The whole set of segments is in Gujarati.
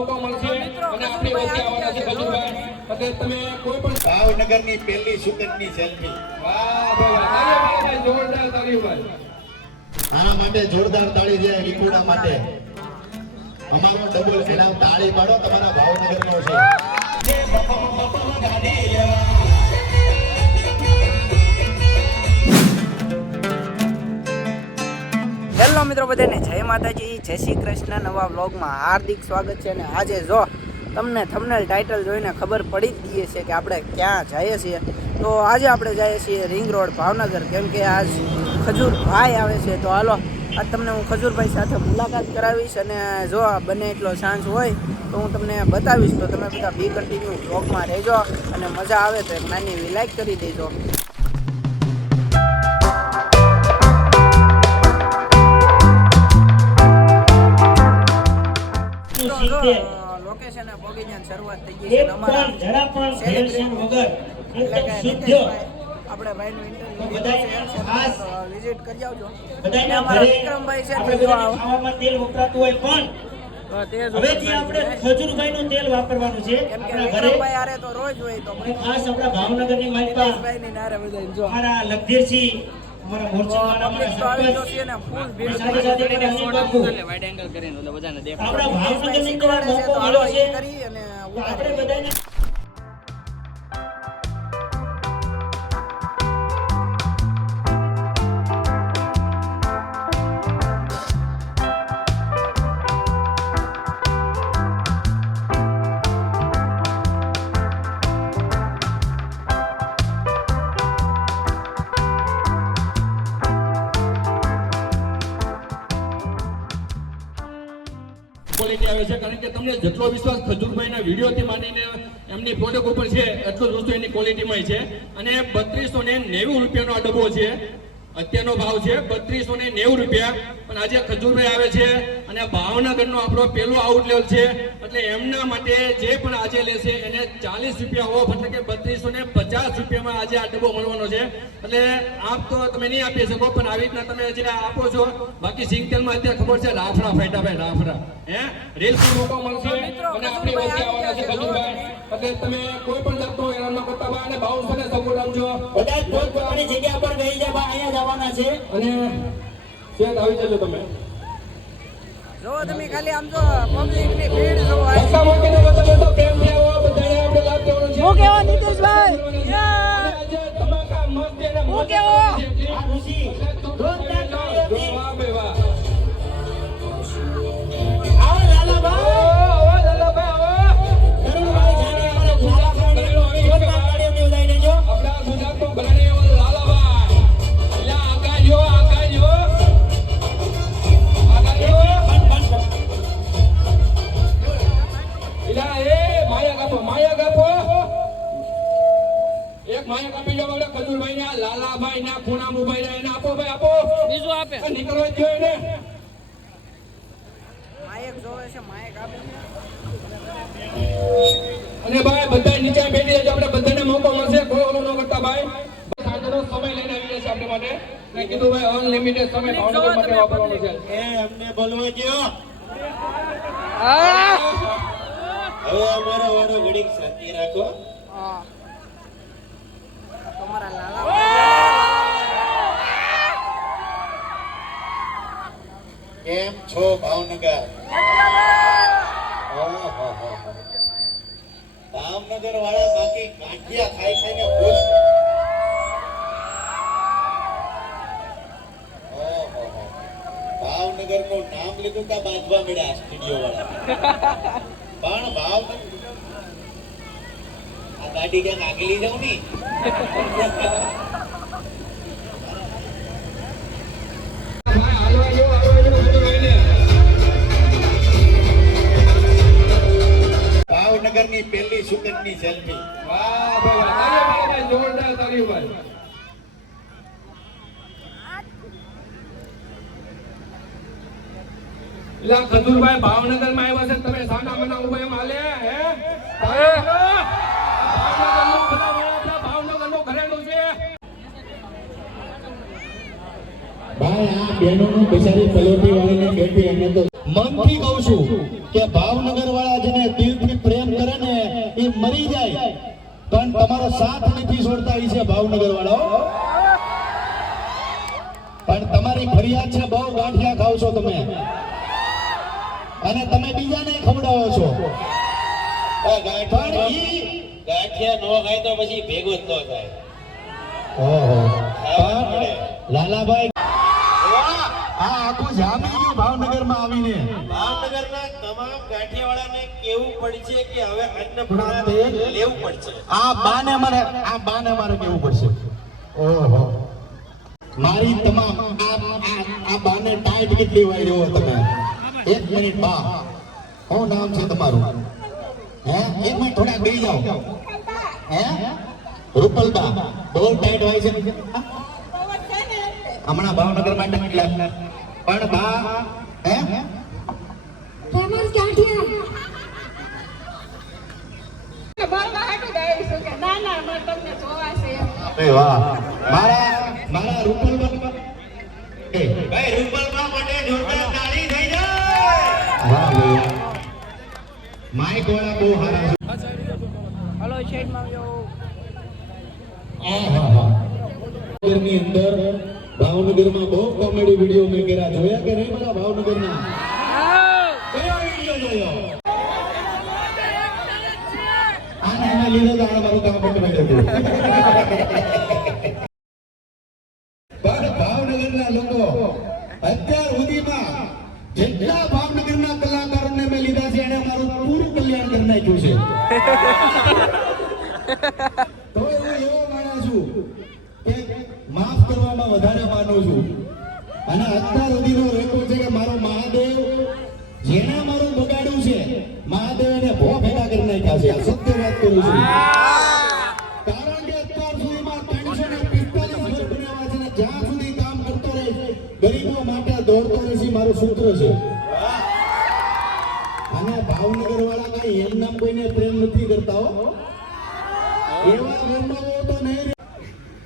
મોકો મળશે અને આપણી વચ્ચે આવવાના છે ખજૂરભાઈ એટલે તમે કોઈ પણ ભાવનગરની પહેલી સુગંધની સેલ્ફી. વાહ ભાઈ વાહ. તાળીઓ પાડો ભાઈ, જોરદાર તાળીઓ ભાઈ આના માટે જોરદાર તાળી છે વિપુડા માટે. અમારો ડબલ એના તાળી પાડો તમારા ભાવનગરનો છે. હેલો મિત્રો બધાને, જય માતાજી, જય શ્રી કૃષ્ણ. નવા વ્લોગમાં હાર્દિક સ્વાગત છે અને આજે જો તમને થંબનેલ ટાઇટલ જોઈને ખબર પડી જ ગઈ છે કે આપણે ક્યાં જઈએ છીએ, તો આજે આપણે જઈએ છીએ રિંગ રોડ ભાવનગર. કેમ કે આજ ખજૂર ભાઈ આવે છે, તો હાલો, આજ તમને હું ખજૂરભાઈ સાથે મુલાકાત કરાવીશ અને જો બને એટલો ચાન્સ હોય તો હું તમને બતાવીશ. તો તમે બધા બી કન્ટિન્યુ વ્લોગમાં રહેજો અને મજા આવે તો એક નાની એવી કરી દેજો. લોકેશન ભોગીની શરૂઆત થઈ ગઈ છે એક અને અમારા જરા પણ ભેળસેળ વગર એકદમ શુદ્ધ આપણે ભાઈનું ઇન્ટરવ્યુ ખાસ વિઝિટ કરી આવજો. બધાયના ઘરે વિક્રમભાઈ છે આપણે તે જો બધાને ખાવામાં તેલ વપરાતું હોય પણ તો તે જ હવેથી આપણે ખજૂરભાઈનું તેલ વાપરવાનું છે આપણા ઘરે વિક્રમભાઈ તો રોજ હોય તો ખાસ આપણા ભાવનગરની માલપા નિતેશભાઈની નારે કરીને અનિલ બાપુ જેટલો વિશ્વાસ ખજૂરભાઈના વિડીયોથી માંડીને એમની પ્રોડક્ટ ઉપર છે, એટલો જ વસ્તુ એની ક્વોલિટીમાં છે. અને બત્રીસો ને નેવું રૂપિયાનો આ ડબ્બો છે. અત્યારનો ભાવ છે બત્રીસો ને નેવું રૂપિયા. પણ આજે ખજૂરભાઈ આવે છે અને ભાવનગરનો આપણો પહેલો આઉટલેટ છે. એટલે એમના માટે જે પણ આજે લેશે એને ચાલીસ રૂપિયા ઓફ એટલે કે બત્રીસો ને પચાસ રૂપિયામાં આજે આ ડબ્બો મળવાનો છે. એટલે આપ તો તમે નહીં આપી શકો પણ આવી રીતના તમે જે આપો છો બાકી સિંગતેલમાં અત્યારે ખબર છે રાફડા ફેટા ભાઈ રાફડા. હે? રેલ પર મોકો મળશે અને આપણી વચ્ચે આવવાના છે ખજૂરભાઈ. એટલે તમે કોઈ પણ જાતનો ન કરતા ભાઈ અને ભાવ અને સપોર્ટ આપજો બધા પોતપોતાની જગ્યા પર બેસી જાય બા અહીંયા જવાના છે અને શેઠ આવી જજો તમે જો તમે ખાલી આમ જો પબ્લિકની ભીડ જો ધક્કા તો તો લોકો પ્રેમથી આવો, બધાને આપણે લાભ દેવાનો છે. હું કેવા નીતિશભાઈ? લાલાભાઈ ના ખૂણા મોબાઈલ એને આપો ભાઈ આપો. બીજું આપે. નીકળવા જોઈએ ને. માયક જોવે છે માયક આપે અને ભાઈ બધા નીચે બેઠી રહેજો. આપણે બધાને મોકો મળશે. કોઈ ઓલું ન કરતા ભાઈ. સાંજનો સમય લઈને આવી જશે આપણે માટે. મેં કીધું ભાઈ અનલિમિટેડ સમય ભાવનગર માટે વાપરવાનો છે. એ અમને બોલવા દ્યો. હવે અમારો વારો ઘડીક શાંતિ રાખો. હા. તમારા લાલા કેમ છો, ભાવનગર? ભાવનગર વાળા બાકી ગાંઠિયા ખાઈ ખાઈને ખુશ. ભાવનગરનું નામ લીધું તા બાંધવા મળ્યા સ્ટુડિયો વાળા પણ ભાવનગર આ ગાડી ક્યાંક આગલી જાઉં ની? સુગંધની સેલ્ફી વાહ ભાઈ વાહ. તાળીઓ પાડો ભાઈ જોરદાર તાળીઓ ભાઈ એટલે આ ભાવનગરમાં આવ્યા છે. તમે સાના મના ઊભા એમ હાલે હે? ઘરેણું છે ભાઈ આ બહેનોનું બિચારી પલોટી વાળીને બેટી એમને તો મનથી કહું છું કે ભાવનગર વાળા તમારો સાથ નથી છોડતા એ છે ભાવનગર વાળાઓ પણ તમારી ફરિયાદ છે બહુ ગાંઠિયા ખાવ છો તમે. અને તમે બીજાને ખવડાવો છો. પણ ઈ ગાંઠિયા નો ખાય તો પછી ભેગો જ ન થાય. ઓહો. લાલાભાઈ આ આખું જામી ગયું ભાવનગરમાં આવીને. ભાવનગરના તમામ ગાંઠિયાવાળાને કેવું પડશે કે હવે અન્નપૂર્ણા લેવું પડશે. આ બાને મારે આ બાને મારે કેવું પડશે. ઓહો. મારી તમામ આ બાને ટાઈટ કેટલી વાર જોવો તમે? એક મિનિટ બા. શું નામ છે તમારું? હે? એક મિનિટ થોડા બેસી જાઓ. હે? રૂપલબા. બહુ ટાઈટ હોય છે. હમણાં ભાવનગર માટે કેટલા પણ બા હે? ફેમસ ગાંઠિયા ભરવા હાટું દઈશું કે? ના ના મારે તમને જોવાશે અરે વાહ. મારા મારા રૂપલબા એ. ભાઈ રૂપલબા માટે જોરદાર તાળી થઈ જાય. વાહ ભાઈ માઇક વાળા બહુ સારા છે. હલો આવ્યો ભાવનગરની અંદર ભાવનગરમાં બહુ કોમેડી વીડિયો મેં કર્યા. જોયા કે નહીં મારા ભાવનગરના? કયો વીડિયો જોયો? લોકો અત્યાર સુધીમાં જેટલા ભાવનગરના કલાકારોને મેં લીધા છે એને મારું પૂરું કલ્યાણ કરી નાખ્યું છે તો હું એવો માણસ છું કે માફ કરવામાં વધારે માનું છું. અને અત્યાર સુધીનો રેકોર્ડ છે કે મારો મહાદેવ, જેના મારું બગાડ્યું છે, મહાદેવ એને ભો ભેગા કરી નાખ્યા છે. આ સત્ય વાત કરું છું. કારણ કે અત્યાર સુધીમાં ત્રણસો ને પિસ્તાલીસ ઘર બનાવ્યા છે જ્યાં સુધી કામ કરતો રહે, ગરીબો માટે દોડતો રહેશે મારું સૂત્ર છે. અને ભાવનગર વાળા કઈ એમ કોઈને પ્રેમ નથી કરતા હો. એવા ઘરમાં.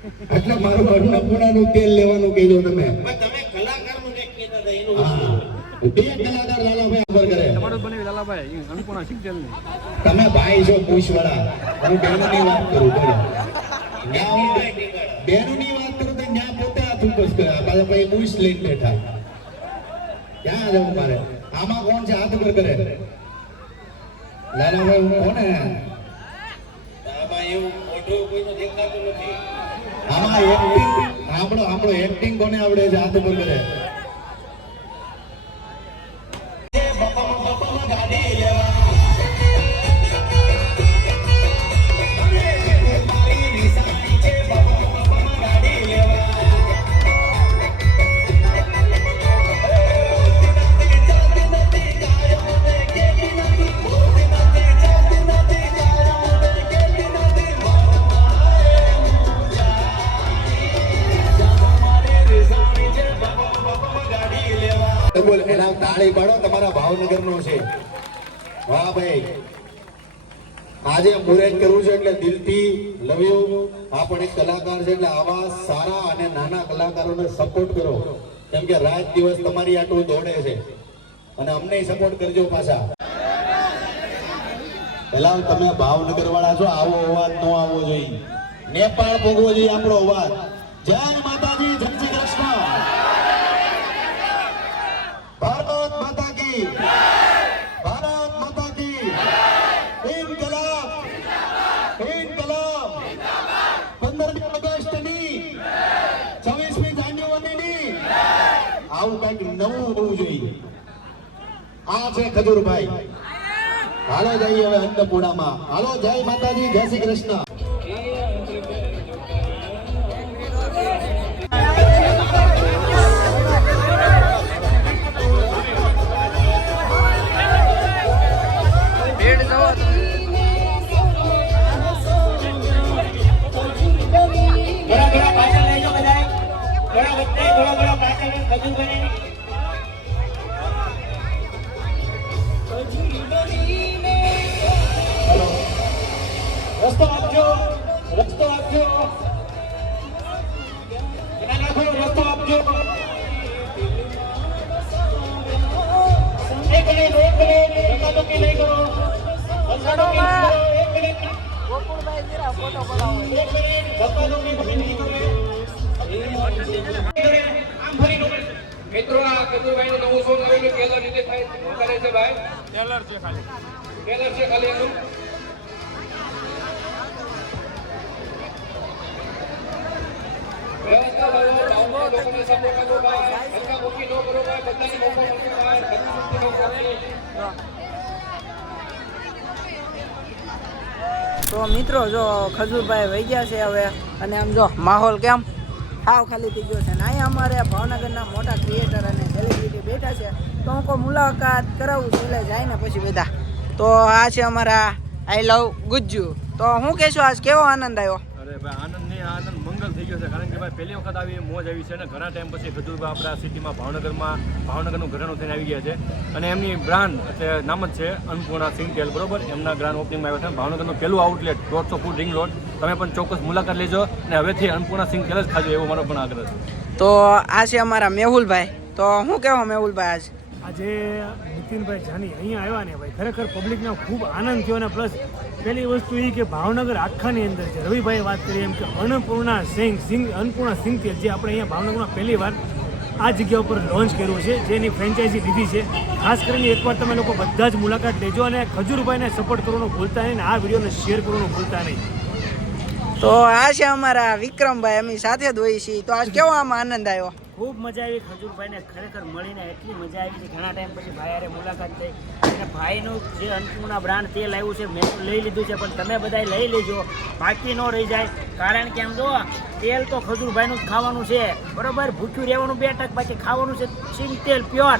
એટલે મારું અન્નપૂર્ણાનું તેલ લેવાનું કહેજો તમે. પણ તમે કલાકારનું ને કહેતા હતા એનું બે કલાકાર લાલાભાઈ આભાર કરે. તમે ભાઈ છો પૂછવાળા હું બહેનોની વાત કરું બોલો. હું વાત કરું તો ન્યા પોતે હાથ ઉપસ કરે. આ પાછા ભાઈ પૂછ લઈને બેઠા. ક્યાં જવું મારે? આમાં કોણ છે હાથ ઉપર કરે? લાલાભાઈ હું કોને? આમાં એવું મોઢું કોઈનું દેખાતું નથી. આમાં એક્ટિંગ આપણો આપણો એક્ટિંગ કોને આવડે છે? હાથ ઉપર કરે આજે મુરેજ કરવું છે એટલે દિલથી લવ યુ. આ પણ એક કલાકાર છે એટલે આવા સારા અને નાના કલાકારોને સપોર્ટ કરો. કેમ કે રાત દિવસ તમારી આટલું દોડે છે. અને અમને સપોર્ટ કરજો પાછા. પેલા તમે ભાવનગર વાળા છો, આવો અવાજ નો આવવો જોઈએ. નેપાળ ભોગવો જોઈએ આપણો અવાજ. જય માતાજી નવું હોવું જોઈએ. આ છે ખજૂરભાઈ. હાલો જઈએ હવે અન્નપૂર્ણામાં. હાલો જય માતાજી, જય શ્રી કૃષ્ણ. રસ્તો આપજો રસ્તો આપજો. રસ્તો આપજો. મિત્રો આ કદુરભાઈ નું નવું રીતે થાય છે? ભાઈ? ટેલર છે ખાલી. તો મિત્રો, જો ખજૂરભાઈ વહી ગયા છે હવે, અને આમ જો, માહોલ કેમ? સાવ ખાલી થઈ ગયો છે. ને અહીંયા અમારે ભાવનગરના મોટા ક્રિએટર અને સેલિબ્રિટી બેઠા છે. તો હું કોઈ મુલાકાત કરાવું છું એટલે જાય ને પછી બધા. તો આ છે અમારા આઈ લવ ગુજ્જુ. તો હું કહેશું, આજ કેવો આનંદ આવ્યો? અરે ભાઈ આનંદ નહીં આનંદ ગયો છે. કારણ કે ભાઈ પહેલી વખત આવી મોજ આવી છે અને ઘણા ટાઈમ પછી ખજૂરભાઈ આપણા સિટીમાં ભાવનગરમાં ભાવનગરનું ઘરેણું થઈને આવી ગયા છે. અને એમની બ્રાન્ડ એટલે નામ જ છે અન્નપૂર્ણા સિંગ તેલ બરોબર? એમના ગ્રાન્ડ ઓપનિંગમાં આવ્યા છે. ભાવનગરનું પહેલું આઉટલેટ દોઢસો ફૂટ રિંગ રોડ તમે પણ ચોક્કસ મુલાકાત લેજો અને હવેથી અન્નપૂર્ણા સિંગ તેલ જ ખાજો એવો મારો પણ આગ્રહ છે. તો આ છે અમારા મેહુલભાઈ. તો હું કહેવા મેહુલભાઈ આજ? આજે નીતિનભાઈ જાની અહીંયા આવ્યા ને ભાઈ. ખરેખર પબ્લિકને ખૂબ આનંદ થયો અને પ્લસ પહેલી વસ્તુ એ કે ભાવનગર આખાની અંદર છે. રવિભાઈ વાત કરીએ એમ કે અન્નપૂર્ણા સિંગ સિંગ અન્નપૂર્ણા તેલ જે આપણે અહીંયા ભાવનગરમાં પહેલી વાર આ જગ્યા ઉપર લોન્ચ કર્યું છે, જેની ફ્રેન્ચાઇઝી લીધી છે. ખાસ કરીને એકવાર તમે લોકો બધા જ મુલાકાત લેજો અને ખજૂરભાઈને સપોર્ટ કરવાનું ભૂલતા નહીં અને આ વિડીયોને શેર કરવાનું ભૂલતા નહીં. તો આ છે અમારા વિક્રમભાઈ, અમે સાથે જ હોઈએ છીએ. તો આજ કેવો આમાં આનંદ આવ્યો? ખૂબ મજા આવી. ખજૂરભાઈને ખરેખર મળીને એટલી મજા આવી છે. ઘણા ટાઈમ પછી ભાઈ અરે મુલાકાત થઈ. અને ભાઈનું જે અન્નપૂર્ણા બ્રાન્ડ તેલ આવ્યું છે મેં લઈ લીધું છે પણ તમે બધા લઈ લેજો. બાકી ન રહી જાય. કારણ કે આમ જો તેલ તો ખજૂરભાઈનું જ ખાવાનું છે. બરોબર? ભૂખ્યું રહેવાનું બે ટક બાકી ખાવાનું છે સિંગ તેલ પ્યોર.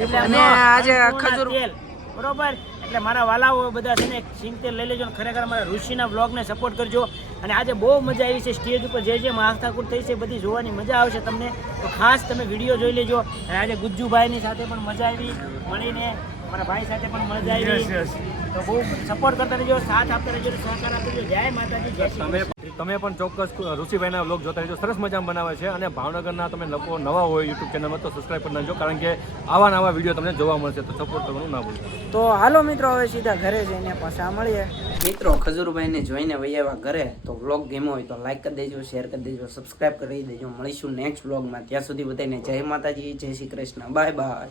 એટલે આજે ખજૂર- તેલ. બરોબર? એટલે મારા વાલાઓ બધા છે ને સિંગતેલ લઈ લેજો અને ખરેખર મારા ઋષિના બ્લોગને સપોર્ટ કરજો. અને આજે બહુ મજા આવી છે સ્ટેજ ઉપર. જે જે માથાકૂટ થઈ છે બધી જોવાની મજા આવશે તમને. તો ખાસ તમે વીડિયો જોઈ લેજો. અને આજે ગુજ્જુભાઈની સાથે પણ મજા આવી. મળીને મારા ભાઈ સાથે પણ મજા આવી. તો બહુ સપોર્ટ કરતા રહેજો સાથ આપતા રહેજો સહકાર આપતા રહેજો. જય માતાજી જય શ્રી તમે તમે પણ ચોક્કસ ઋષિભાઈના બ્લોગ જોતા રહેજો. સરસ મજામાં બનાવે છે અને ભાવનગરના તમે લોકો નવા હોય યુટ્યુબ ચેનલમાં તો સબસ્ક્રાઈબ કરી નાખજો કારણ કે આવા નવા વીડિયો તમને જોવા મળશે. તો સપોર્ટ કરવાનું ના ભૂલતા તો હાલો મિત્રો હવે સીધા ઘરે જઈને પાછા મળીએ. મિત્રો ખજૂરભાઈને જોઈને વૈયાવા ઘરે તો વ્લોગ ગેમો હોય તો લાઈક કરી દેજો શેર કરી દેજો સબસ્ક્રાઈબ કરી દેજો. મળીશું નેક્સ્ટ વ્લોગમાં ત્યાં સુધી બધાને જય માતાજી જય શ્રી કૃષ્ણ. Bye bye